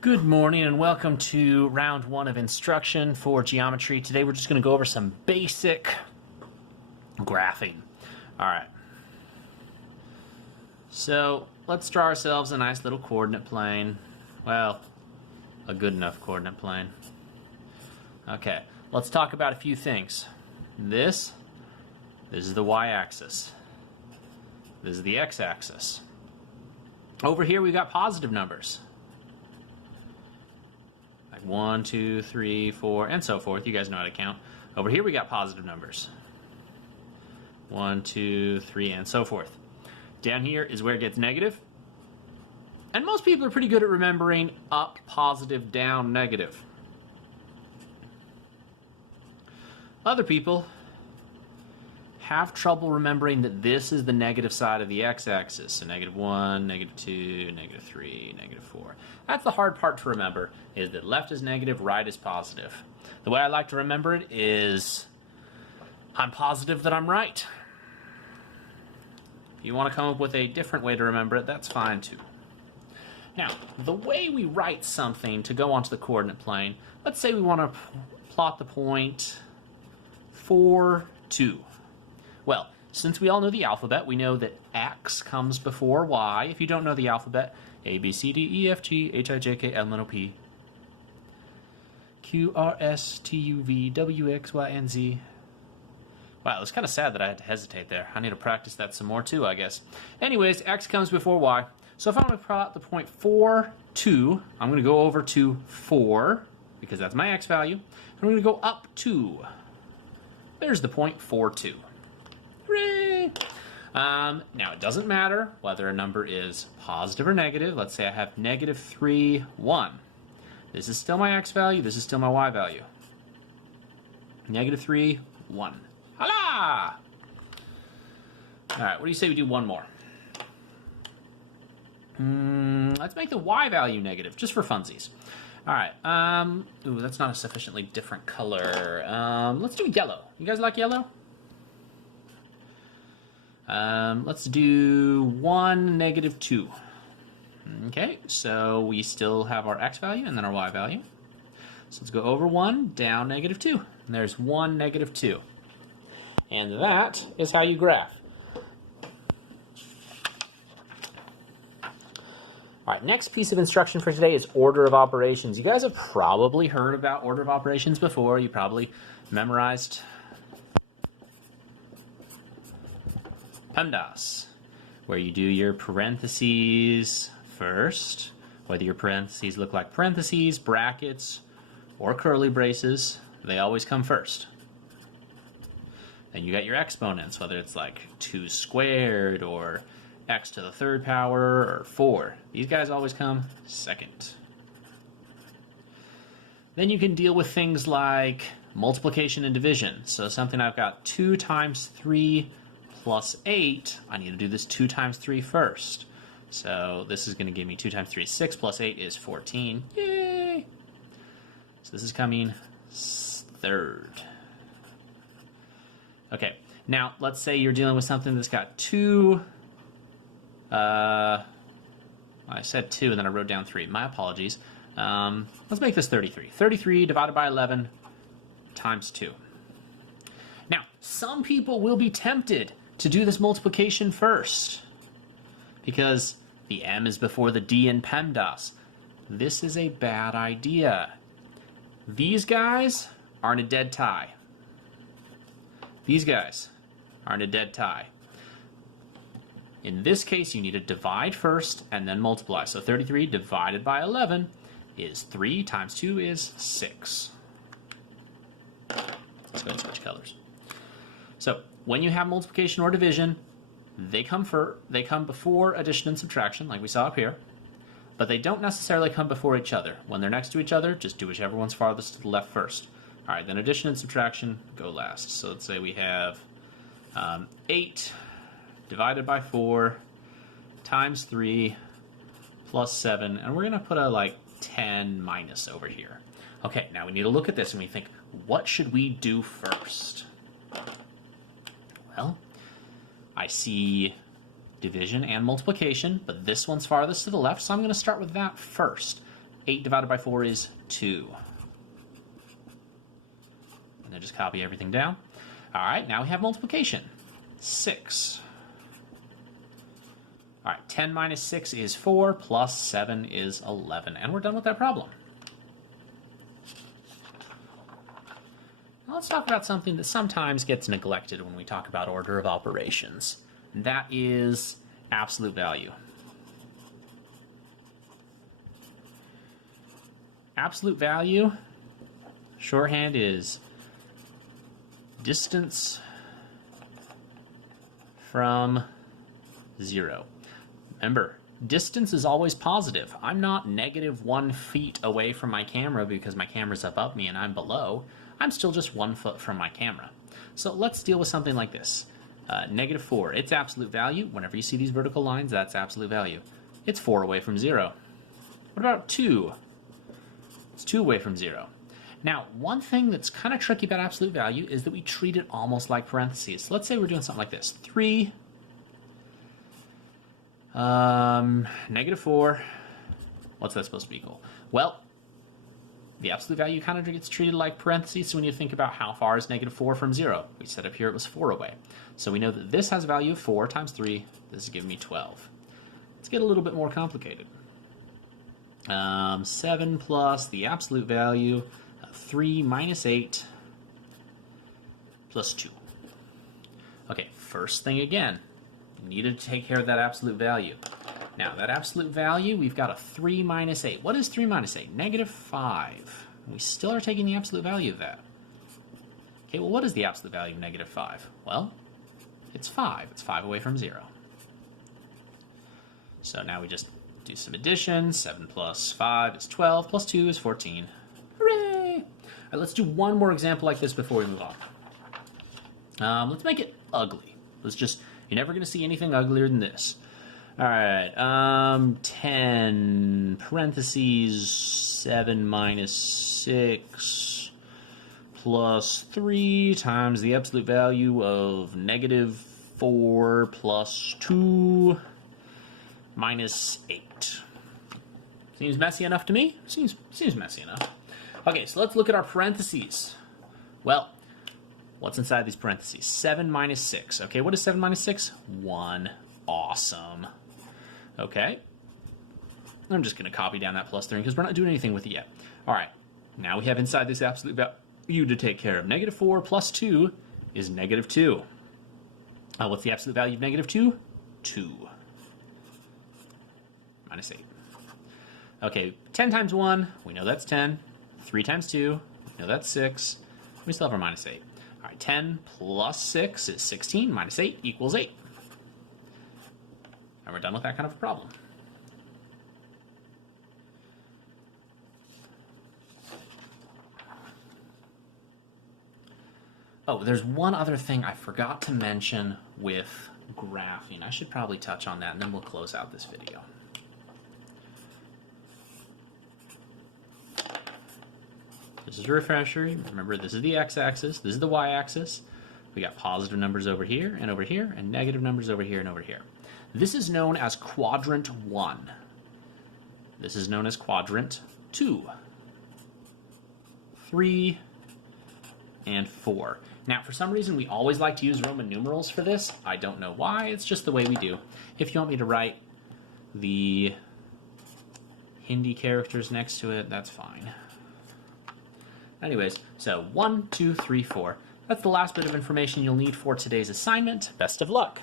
Good morning and welcome to round one of instruction for geometry. Today we're just going to go over some basic graphing. Alright, so let's draw ourselves a nice little coordinate plane. Well, a good enough coordinate plane. Okay, let's talk about a few things. This is the y-axis. This is the x-axis. Over here we've got positive numbers. 1, 2, 3, 4, and so forth. You guys know how to count. Over here we got positive numbers. 1, 2, 3, and so forth. Down here is where it gets negative. And most people are pretty good at remembering up, positive, down, negative. Other people have trouble remembering that this is the negative side of the x-axis. So -1, -2, -3, -4. That's the hard part to remember, is that left is negative, right is positive. The way I like to remember it is I'm positive that I'm right. If you want to come up with a different way to remember it, that's fine too. Now, the way we write something to go onto the coordinate plane, let's say we want to plot the point 4, 2. Well, since we all know the alphabet, we know that X comes before Y. If you don't know the alphabet, A, B, C, D, E, F, G, H, I, J, K, L, N, O, P, Q, R, S, T, U, V, W, X, Y, and Z. Wow, it was kind of sad that I had to hesitate there. I need to practice that some more too, I guess. Anyways, X comes before Y. So if I want to plot the point 4, 2, I'm going to go over to 4, because that's my X value. And I'm going to go up 2. There's the point 4, 2. Hooray! Now, it doesn't matter whether a number is positive or negative. Let's say I have -3, 1. This is still my X value. This is still my Y value. -3, 1. Hala! Alright, what do you say we do one more? Let's make the Y value negative, just for funsies. Alright, ooh, that's not a sufficiently different color. Let's do yellow. You guys like yellow? Let's do 1, -2. Okay, so we still have our X value and then our Y value. So let's go over 1, down -2. And there's 1, -2. And that is how you graph. Alright, next piece of instruction for today is order of operations. You guys have probably heard about order of operations before. You probably memorized PEMDAS, where you do your parentheses first, whether your parentheses look like parentheses, brackets, or curly braces, they always come first. Then you got your exponents, whether it's like 2 squared or x to the 3rd power or 4. These guys always come second. Then you can deal with things like multiplication and division. So something I've got 2 times 3 plus 8, I need to do this 2 times 3 first. So this is going to give me 2 times 3 is 6, plus 8 is 14. Yay! So this is coming 3rd. Okay, now let's say you're dealing with something that's got 2... I said 2 and then I wrote down 3. My apologies. Let's make this 33. 33 divided by 11 times 2. Now, some people will be tempted to do this multiplication first because the M is before the D in PEMDAS. This is a bad idea. These guys are in a dead tie. These guys are in a dead tie. In this case, you need to divide first and then multiply. So 33 divided by 11 is 3 times 2 is 6. Let's go and switch colors. So when you have multiplication or division, they come before addition and subtraction, like we saw up here, but they don't necessarily come before each other. When they're next to each other, just do whichever one's farthest to the left first. All right, then addition and subtraction go last. So let's say we have 8 divided by 4 times 3 plus 7, and we're going to put a like 10 minus over here. Okay, now we need to look at this and we think, what should we do first? Well, I see division and multiplication, but this one's farthest to the left, so I'm going to start with that first. 8 divided by 4 is 2. And then just copy everything down. All right, now we have multiplication. 6. All right, 10 minus 6 is 4, plus 7 is 11. And we're done with that problem. Now let's talk about something that sometimes gets neglected when we talk about order of operations. And that is absolute value. Absolute value, shorthand is distance from 0. Remember, distance is always positive. I'm not -1 feet away from my camera because my camera's above me and I'm below. I'm still just 1 foot from my camera. So let's deal with something like this. -4, it's absolute value. Whenever you see these vertical lines, that's absolute value. It's 4 away from 0. What about 2? It's 2 away from 0. Now, one thing that's kind of tricky about absolute value is that we treat it almost like parentheses. So let's say we're doing something like this. 3, -4. What's that supposed to equal? Well, the absolute value kind of gets treated like parentheses. So when you think about how far is -4 from 0, we said up here it was 4 away. So we know that this has a value of 4 times 3. This is giving me 12. Let's get a little bit more complicated. 7 plus the absolute value, 3 minus 8 plus 2. Okay, first thing again, needed to take care of that absolute value. Now, that absolute value, we've got a 3 minus 8. What is 3 minus 8? -5. We still are taking the absolute value of that. Okay, well, what is the absolute value of -5? Well, it's 5. It's 5 away from 0. So now we just do some addition. 7 plus 5 is 12, plus 2 is 14. Hooray! All right, let's do one more example like this before we move on. Let's make it ugly. You're never going to see anything uglier than this. All right, 10 parentheses 7 minus 6 plus 3 times the absolute value of -4 plus 2 minus 8. Seems messy enough to me? Seems messy enough. Okay, so let's look at our parentheses. Well, what's inside these parentheses? 7 minus 6. Okay, what is 7 minus 6? 1. Awesome. Okay. I'm just going to copy down that plus 3 because we're not doing anything with it yet. All right, now we have inside this absolute value to take care of. -4 plus 2 is -2. What's the absolute value of -2? 2. Minus 8. Okay, 10 times 1, we know that's 10. 3 times 2, we know that's 6. We still have our minus 8. All right, 10 plus 6 is 16. Minus 8 equals 8. And we're done with that kind of a problem. Oh, there's one other thing I forgot to mention with graphing. I should probably touch on that, and then we'll close out this video. This is a refresher. Remember, this is the x-axis, this is the y-axis. We got positive numbers over here, and negative numbers over here and over here. This is known as quadrant 1. This is known as quadrant 2, 3, and 4. Now, for some reason, we always like to use Roman numerals for this. I don't know why. It's just the way we do. If you want me to write the Hindi characters next to it, that's fine. Anyways, so 1, 2, 3, 4. That's the last bit of information you'll need for today's assignment. Best of luck.